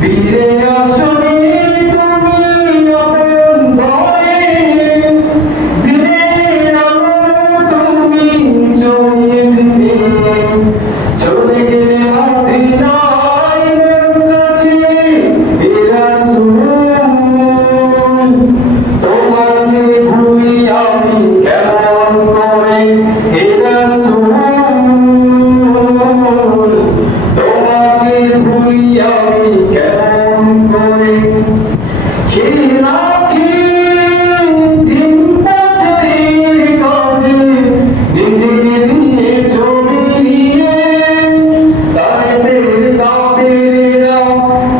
ফিরে আসনি তুমি আপন ঘরে, দিনের আলো তুমি জ্বলিয়ে দিলে, চলে গেলে মদিনায় কাছে হে রাসূল, তোমাকে ভুলি আমি কেমন করে হে রাসূল, তোমাকে ভুলি আমি কেমন করে। খেলাখি দিন বছরের কাজে নিজেকে নিয়ে ছবি নিয়ে, তাদের কাফেরেরা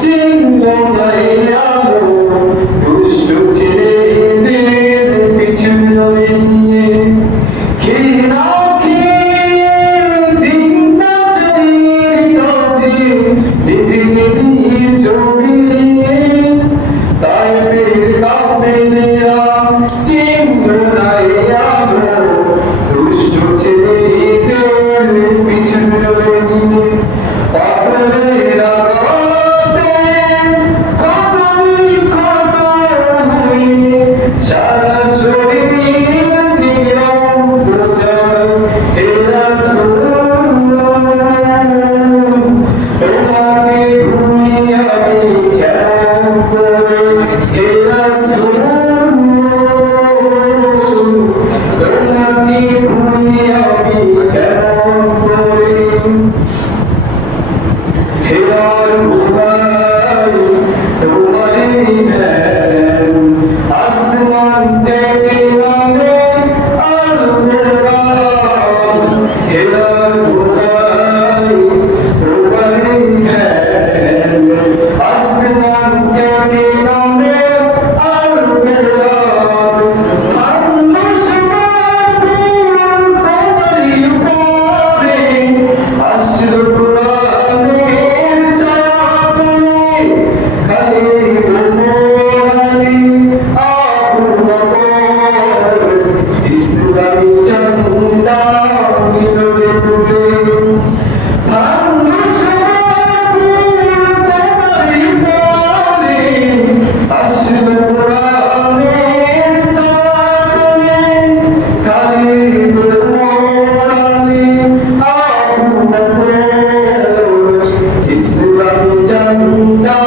চিনল না এই আলো, দুষ্ট ছেলেদের পিছনে নিয়ে। খেলাখি দিন বছরের কাজে নিজেকে নিয়ে ছবি নিয়ে, তাদের কাফেরেরা চিনল না এই আলো, দুষ্ট ছেলেদের পিছনে নিয়ে। পাথরের আঘাতে ক্ষত হয়ে সারা শরীর দিয়ে রক্ত ঝরে হে রাসূল, তোমাকে ভুলি আমি কেমন করে হে রাসূল, তোমাকে ভুলি আমি কেমন করে। হেরার ভুবন তোমারই ধ্যান, আসমান থেকে নামে আল কোরআন। হেরার ভুবন তোমারই ধ্যান, আসমান থেকে নামে আল কোরআন। মানুষের প্রিয় তোমারই উপরে আসল কোরআনের ছায়া তুমি, খালিদ ওমর আলী আবু বকর, ইসলামী ঝান্ডা নিল যে তুলে। মানুষের প্রিয় তোমারই উপরে আসল কোরআনের ছায়া তুমি, খালিদ ওমর আলী আবু বকর, ইসলামী ঝান্ডা